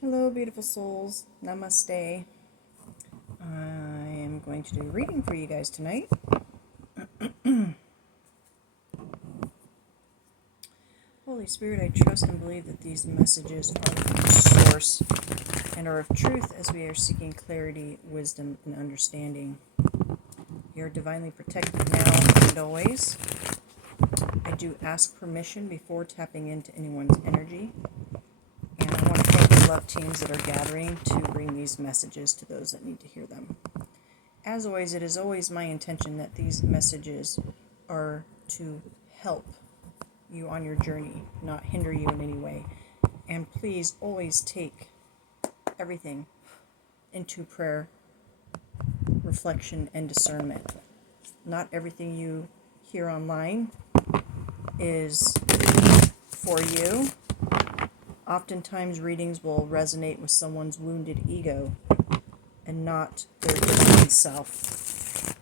Hello, beautiful souls. Namaste. I am going to do a reading for you guys tonight. Holy Spirit, I trust and believe that these messages are from Source and are of truth as we are seeking clarity, wisdom, and understanding. You are divinely protected now and always. I do ask permission before tapping into anyone's energy. And I want to thank the love teams that are gathering to bring these messages to those that need to hear them. As always, it is always my intention that these messages are to help you on your journey, not hinder you in any way. And please always take everything into prayer, reflection, and discernment. Not everything you hear online is for you. Oftentimes, readings will resonate with someone's wounded ego and not their divine self.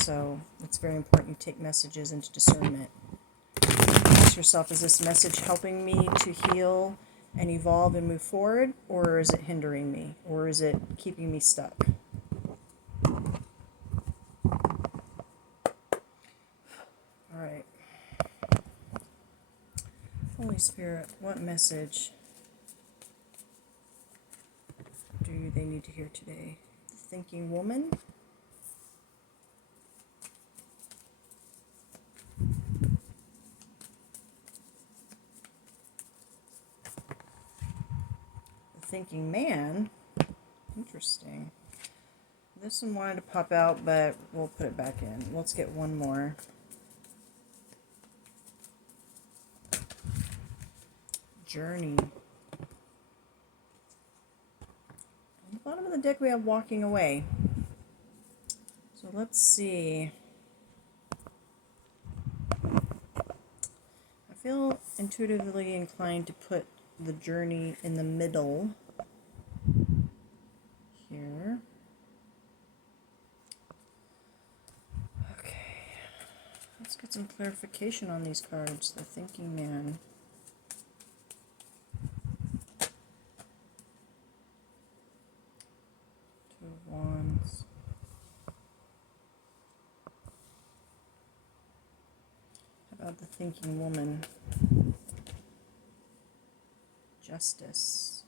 So it's very important you take messages into discernment. Ask yourself, is this message helping me to heal and evolve and move forward, or is it hindering me, or is it keeping me stuck? All right. Holy Spirit, what message do they need to hear today? The thinking woman? The thinking man? Interesting. This one wanted to pop out, but we'll put it back in. Let's get one more. Journey. On the bottom of the deck, we have walking away. So let's see. I feel intuitively inclined to put the journey in the middle here. Okay. Let's get some clarification on these cards. The thinking man. Two of Wands. How about the thinking woman? Justice.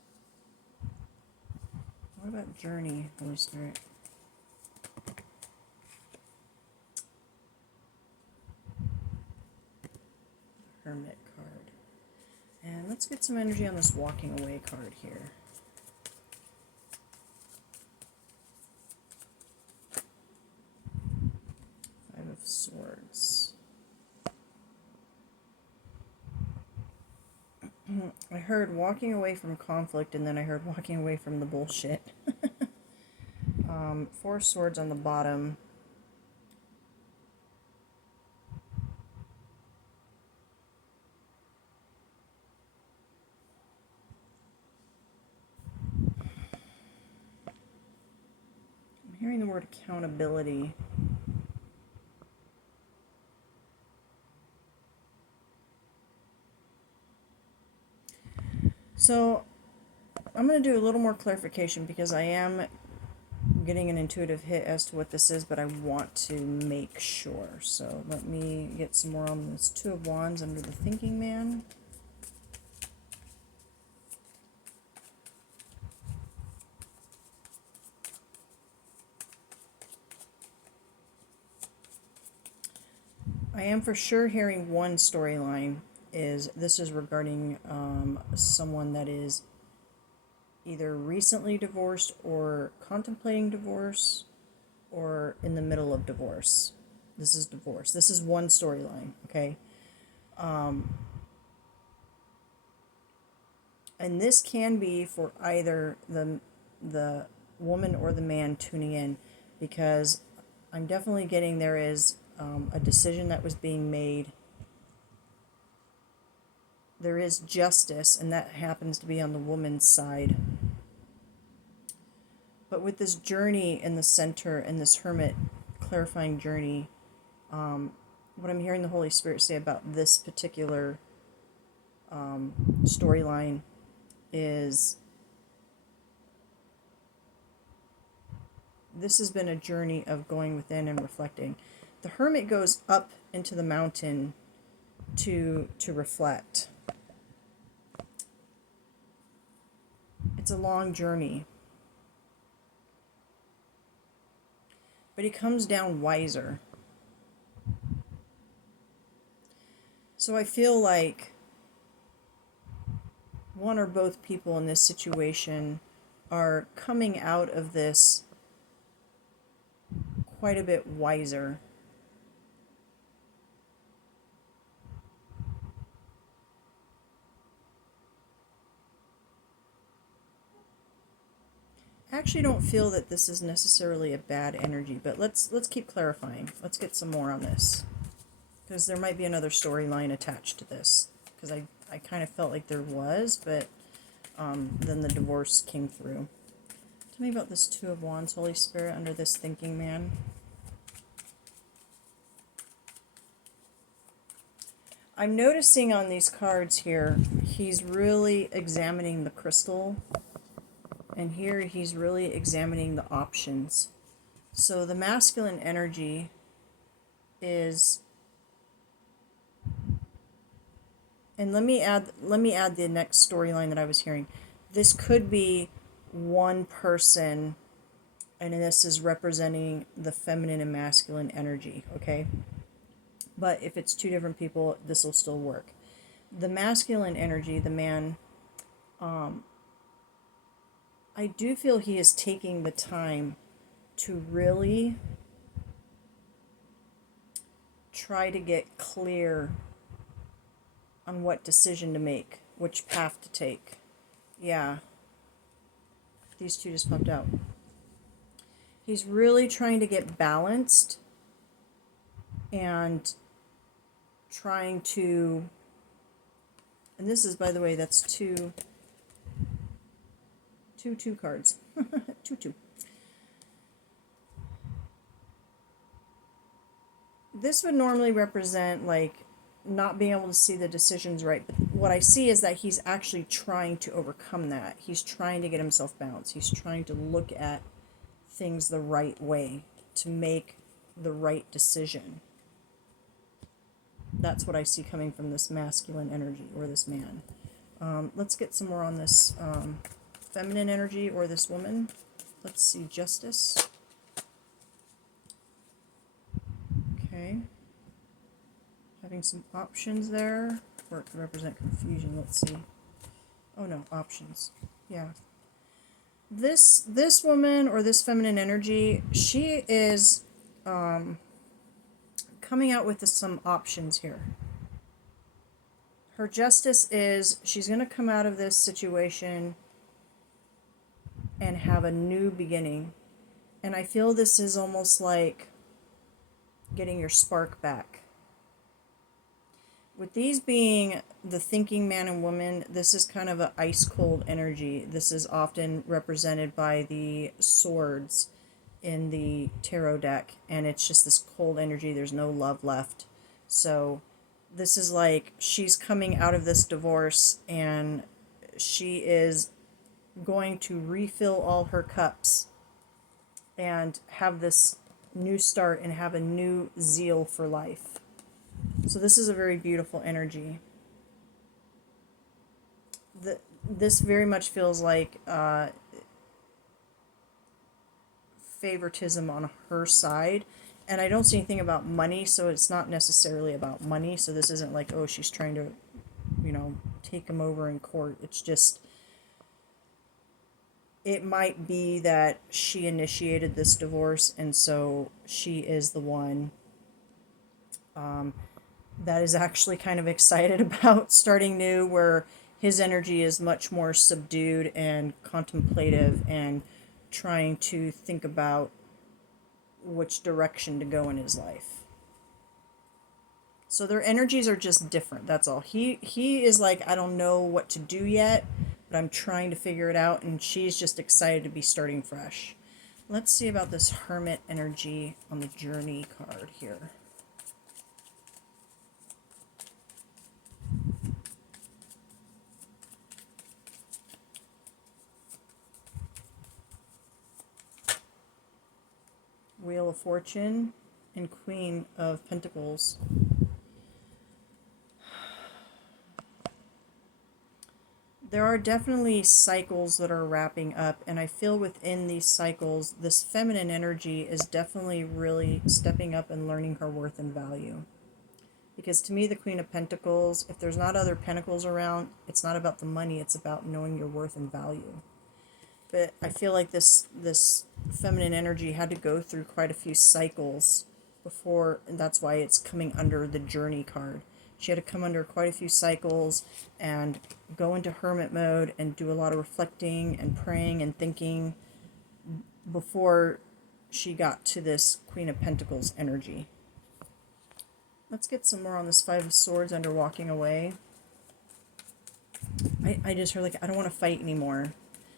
What about journey, Holy Spirit? Hermit card. And let's get some energy on this walking away card here. Five of Swords. I heard walking away from conflict, and then I heard walking away from the bullshit. Four swords on the bottom. I'm hearing the word accountability. So I'm going to do a little more clarification because I am getting an intuitive hit as to what this is, but I want to make sure. So let me get some more on this Two of Wands under the thinking man. I am for sure hearing one storyline. This is regarding someone that is either recently divorced or contemplating divorce or in the middle of divorce. This is divorce. This is one storyline, okay? And this can be for either the woman or the man tuning in, because I'm definitely getting there is a decision that was being made. There is justice, and that happens to be on the woman's side. But with this journey in the center and this hermit clarifying journey, what I'm hearing the Holy Spirit say about this particular storyline is this has been a journey of going within and reflecting. The Hermit goes up into the mountain to reflect. It's a long journey. But he comes down wiser. So I feel like one or both people in this situation are coming out of this quite a bit wiser. I actually don't feel that this is necessarily a bad energy, but let's keep clarifying. Let's get some more on this, because there might be another storyline attached to this, because I kind of felt like there was, but then the divorce came through. Tell me about this Two of Wands, Holy Spirit, under this thinking man. I'm noticing on these cards here, he's really examining the crystal. And here he's really examining the options. So the masculine energy is, and let me add the next storyline that I was hearing. This could be one person, and this is representing the feminine and masculine energy, okay? But if it's two different people, this will still work. The masculine energy, the man, I do feel he is taking the time to really try to get clear on what decision to make, which path to take. Yeah. These two just popped out. He's really trying to get balanced and trying to, and this is, by the way, that's two cards. two. This would normally represent like not being able to see the decisions right, but what I see is that he's actually trying to overcome that. He's trying to get himself balanced. He's trying to look at things the right way to make the right decision. That's what I see coming from this masculine energy, or this man. Let's get some more on this feminine energy, or this woman. Let's see, Justice. Okay. Having some options there, or it could represent confusion. Let's see. Oh no, options. Yeah. This woman, or this feminine energy, she is coming out with some options here. Her justice is she's going to come out of this situation and have a new beginning. And I feel this is almost like getting your spark back. With these being the thinking man and woman, this is kind of an ice cold energy. This is often represented by the swords in the tarot deck, and it's just this cold energy. There's no love left. So this is like she's coming out of this divorce, and she is going to refill all her cups and have this new start and have a new zeal for life. So this is a very beautiful energy. This very much feels like favoritism on her side. And I don't see anything about money, so it's not necessarily about money. So this isn't like, oh, she's trying to, take him over in court. It's just, it might be that she initiated this divorce, and so she is the one that is actually kind of excited about starting new, where his energy is much more subdued and contemplative and trying to think about which direction to go in his life. So their energies are just different, that's all. He is like, I don't know what to do yet, but I'm trying to figure it out, and she's just excited to be starting fresh. Let's see about this Hermit energy on the Journey card here. of Fortune and Queen of Pentacles. There are definitely cycles that are wrapping up, and I feel within these cycles, this feminine energy is definitely really stepping up and learning her worth and value. Because to me, the Queen of Pentacles, if there's not other pentacles around, it's not about the money, it's about knowing your worth and value. But I feel like this feminine energy had to go through quite a few cycles before, and that's why it's coming under the Journey card. She had to come under quite a few cycles and go into hermit mode and do a lot of reflecting and praying and thinking before she got to this Queen of Pentacles energy. Let's get some more on this Five of Swords under Walking Away. I just heard, like, I don't want to fight anymore.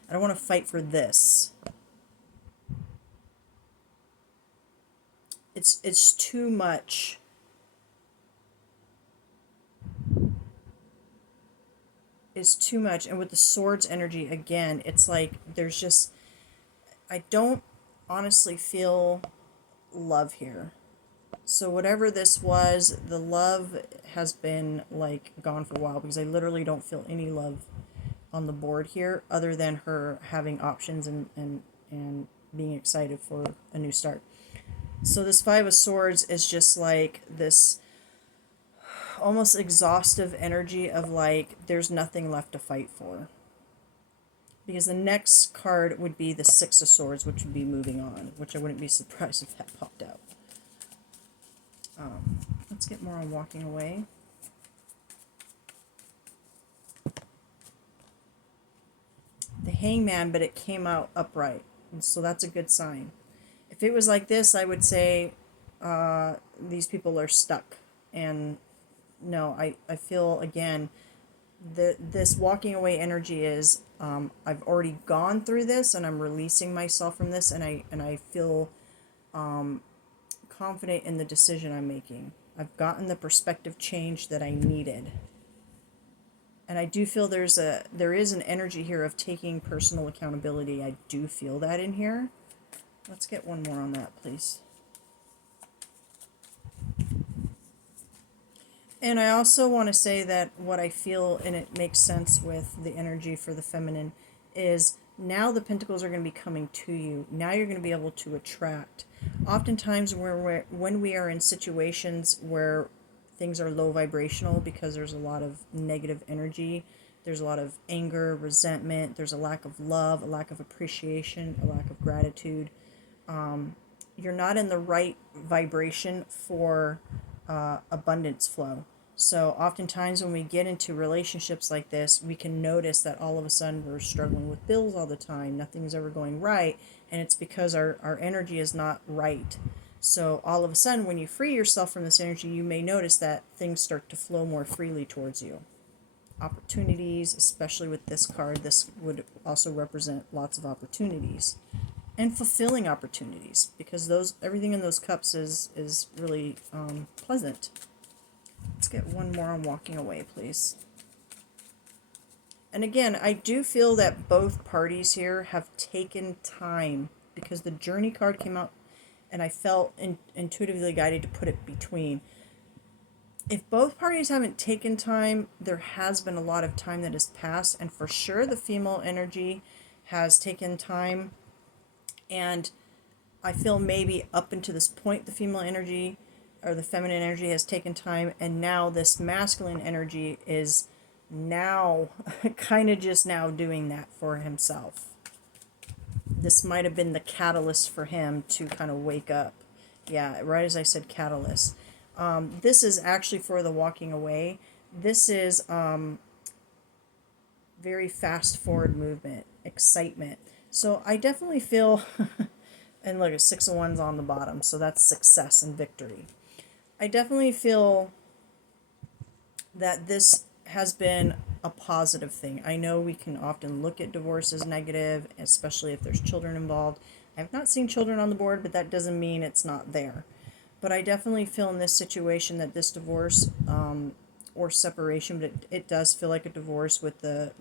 I don't want to fight for this. It's too much. It's too much. And with the Swords energy, again, it's like there's just, I don't honestly feel love here. So whatever this was, the love has been like gone for a while, because I literally don't feel any love on the board here other than her having options and being excited for a new start. So this Five of Swords is just like this almost exhaustive energy of like there's nothing left to fight for. Because the next card would be the Six of Swords, which would be moving on, which I wouldn't be surprised if that popped out. Let's get more on Walking Away. The Hangman, but it came out upright, and so that's a good sign. If it was like this, I would say these people are stuck. And no, I feel, again, this walking away energy is I've already gone through this, and I'm releasing myself from this, and I feel confident in the decision I'm making. I've gotten the perspective change that I needed. And I do feel there is an energy here of taking personal accountability. I do feel that in here. Let's get one more on that, please. And I also want to say that what I feel, and it makes sense with the energy for the feminine, is now the pentacles are going to be coming to you. Now you're going to be able to attract. Oftentimes when we are in situations where things are low vibrational because there's a lot of negative energy, there's a lot of anger, resentment, there's a lack of love, a lack of appreciation, a lack of gratitude. You're not in the right vibration for abundance flow. So oftentimes when we get into relationships like this, we can notice that all of a sudden we're struggling with bills all the time. Nothing's ever going right. And it's because our energy is not right. So all of a sudden, when you free yourself from this energy, you may notice that things start to flow more freely towards you. Opportunities, especially with this card, this would also represent lots of opportunities. And fulfilling opportunities, because everything in those cups is really pleasant. Let's get one more on Walking Away, please. And again, I do feel that both parties here have taken time, because the Journey card came out and I felt intuitively guided to put it between. If both parties haven't taken time, there has been a lot of time that has passed, and for sure the female energy has taken time. And I feel maybe up until this point the female energy or the feminine energy has taken time, and now this masculine energy is now kind of just now doing that for himself. This might have been the catalyst for him to kind of wake up. Yeah, right as I said, catalyst. This is actually for the Walking Away. This is very fast forward movement, excitement. So I definitely feel, and look, a Six of Wands on the bottom, so that's success and victory. I definitely feel that this has been a positive thing. I know we can often look at divorce as negative, especially if there's children involved. I have not seen children on the board, but that doesn't mean it's not there. But I definitely feel in this situation that this divorce or separation, but it does feel like a divorce with the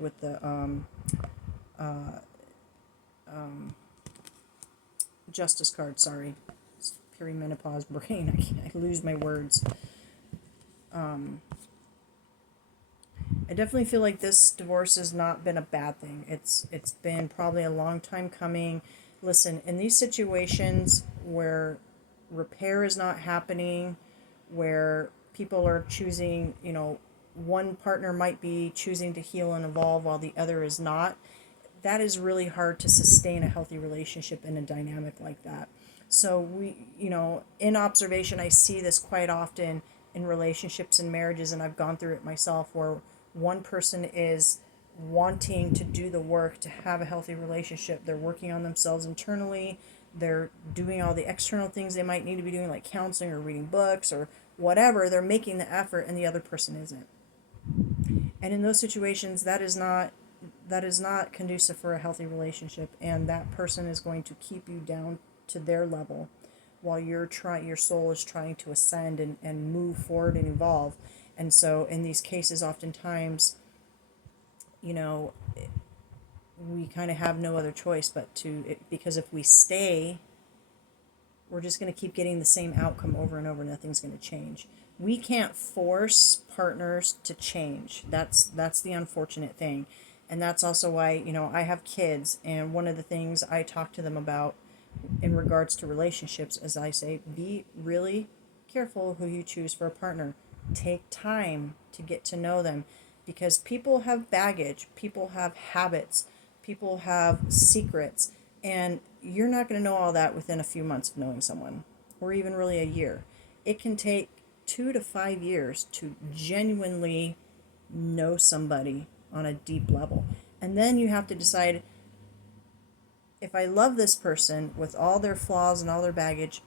Justice card, sorry. perimenopause brain. I lose my words. I definitely feel like this divorce has not been a bad thing. It's been probably a long time coming. Listen, in these situations where repair is not happening, where people are choosing, one partner might be choosing to heal and evolve while the other is not, that is really hard to sustain a healthy relationship in a dynamic like that. So in observation, I see this quite often in relationships and marriages, and I've gone through it myself, where one person is wanting to do the work to have a healthy relationship. They're working on themselves internally. They're doing all the external things they might need to be doing, like counseling or reading books or whatever. They're making the effort, and the other person isn't. And in those situations, that is not conducive for a healthy relationship, and that person is going to keep you down to their level while your soul is trying to ascend and move forward and evolve. And so in these cases, oftentimes, we kind of have no other choice but because if we stay, we're just going to keep getting the same outcome over and over. Nothing's going to change. We can't force partners to change. That's the unfortunate thing. And that's also why, I have kids, and one of the things I talk to them about in regards to relationships is I say, be really careful who you choose for a partner. Take time to get to know them, because people have baggage, people have habits, people have secrets, and you're not going to know all that within a few months of knowing someone, or even really a year. It can take 2 to 5 years to genuinely know somebody on a deep level. And then you have to decide, if I love this person with all their flaws and all their baggage,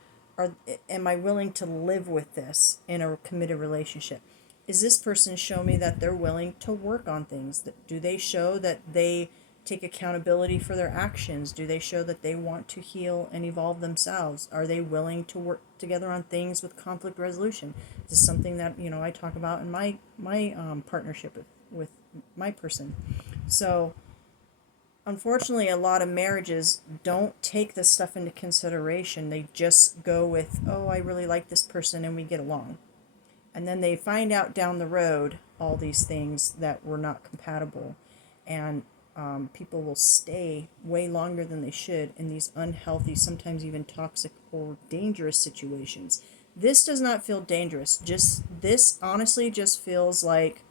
am I willing to live with this in a committed relationship? Is this person show me that they're willing to work on things? Do they show that they take accountability for their actions? Do they show that they want to heal and evolve themselves? Are they willing to work together on things with conflict resolution? This is something that I talk about in my partnership with my person. So unfortunately, a lot of marriages don't take this stuff into consideration. They just go with, oh, I really like this person and we get along. And then they find out down the road all these things that were not compatible. And people will stay way longer than they should in these unhealthy, sometimes even toxic or dangerous situations. This does not feel dangerous. This honestly just feels like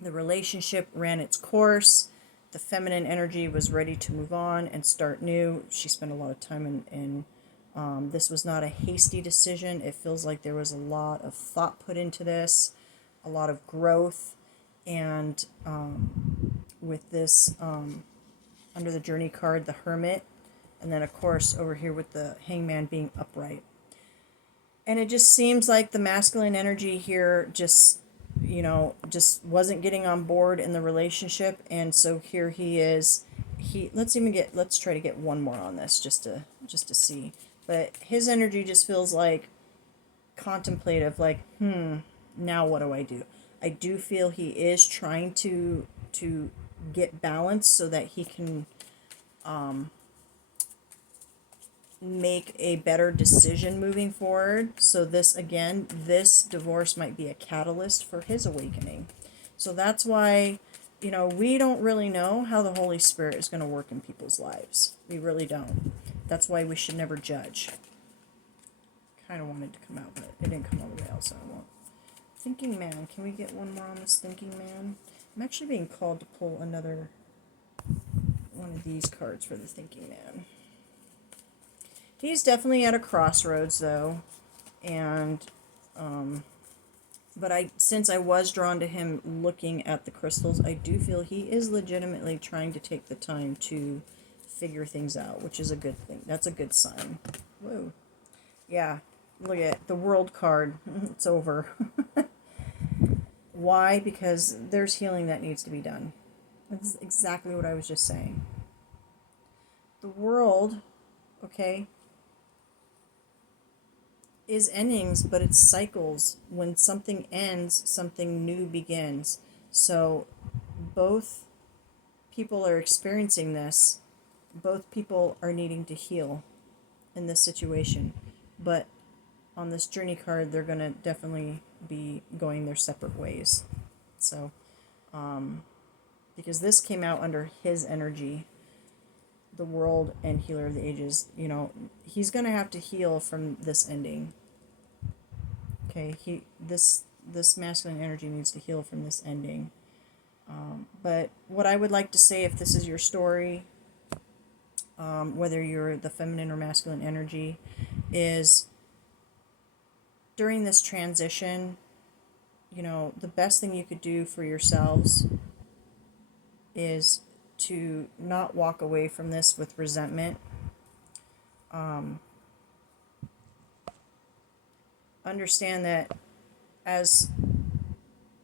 the relationship ran its course. The feminine energy was ready to move on and start new. She spent a lot of time in this was not a hasty decision. It feels like there was a lot of thought put into this, a lot of growth, and with this under the journey card, the Hermit, and then of course over here with the Hangman being upright. And it just seems like the masculine energy here just wasn't getting on board in the relationship, and so here he is. Let's try to get one more on this just to see. But his energy just feels like contemplative, like, now what do I do? I do feel he is trying to get balance so that he can make a better decision moving forward. So this divorce might be a catalyst for his awakening. So that's why, we don't really know how the Holy Spirit is going to work in people's lives. We really don't. That's why we should never judge. Kind of wanted to come out, but it didn't come all the way out, so I won't. Thinking Man. Can we get one more on this Thinking Man? I'm actually being called to pull another one of these cards for the Thinking Man. He's definitely at a crossroads, though, and but since I was drawn to him looking at the crystals, I do feel he is legitimately trying to take the time to figure things out, which is a good thing. That's a good sign. Whoa. Yeah, look at the World card. It's over. Why? Because there's healing that needs to be done. That's exactly what I was just saying. The World, okay, is endings, but it's cycles. When something ends, something new begins. So both people are experiencing this. Both people are needing to heal in this situation. but on this journey card, they're going to definitely be going their separate ways. So, because this came out under his energy, the world and healer of the ages, he's going to have to heal from this ending. Okay, this masculine energy needs to heal from this ending. But what I would like to say, if this is your story, whether you're the feminine or masculine energy, is during this transition, the best thing you could do for yourselves is to not walk away from this with resentment. Understand that as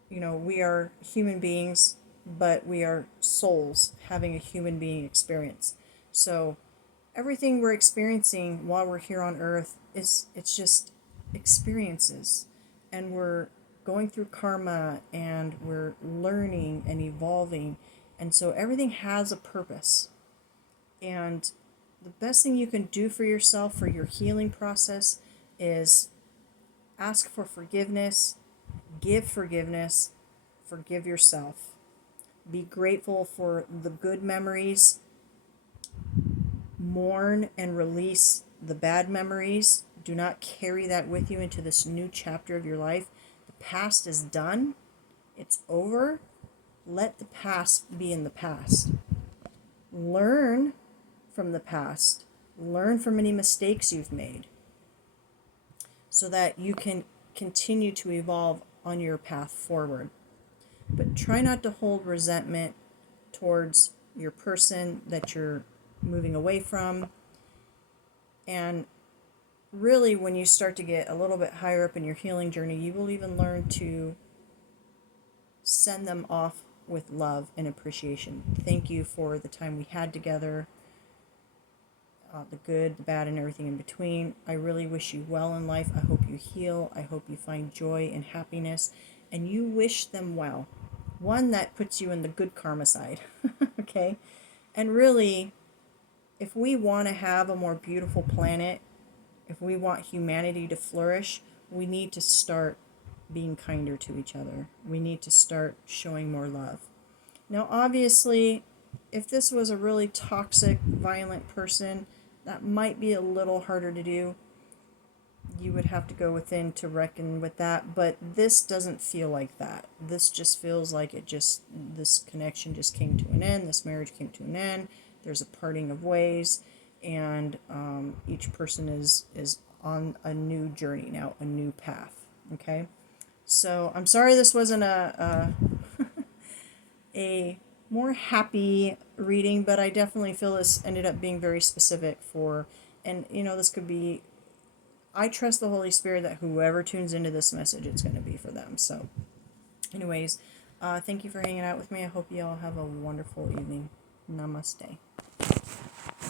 we are human beings, but we are souls having a human being experience. So everything we're experiencing while we're here on earth it's just experiences, and we're going through karma, and we're learning and evolving, and so everything has a purpose. And the best thing you can do for yourself for your healing process is ask for forgiveness, give forgiveness, forgive yourself. Be grateful for the good memories. Mourn and release the bad memories. Do not carry that with you into this new chapter of your life. The past is done. It's over. Let the past be in the past. Learn from the past. Learn from any mistakes you've made so that you can continue to evolve on your path forward. But try not to hold resentment towards your person that you're moving away from. And really, when you start to get a little bit higher up in your healing journey, you will even learn to send them off with love and appreciation. Thank you for the time we had together, the good, the bad, and everything in between. I really wish you well in life. I hope you heal. I hope you find joy and happiness, and you wish them well. One that puts you in the good karma side, okay? And really, if we want to have a more beautiful planet, if we want humanity to flourish, we need to start being kinder to each other. We need to start showing more love. Now, obviously, if this was a really toxic, violent person, that might be a little harder to do. You would have to go within to reckon with that, but this doesn't feel like that. This just feels like this connection just came to an end, this marriage came to an end, there's a parting of ways, and each person is on a new journey now, a new path, okay? So I'm sorry this wasn't a more happy reading, but I definitely feel this ended up being very specific for, and this could be, I trust the Holy Spirit that whoever tunes into this message, it's going to be for them. So anyways, thank you for hanging out with me. I hope you all have a wonderful evening. Namaste.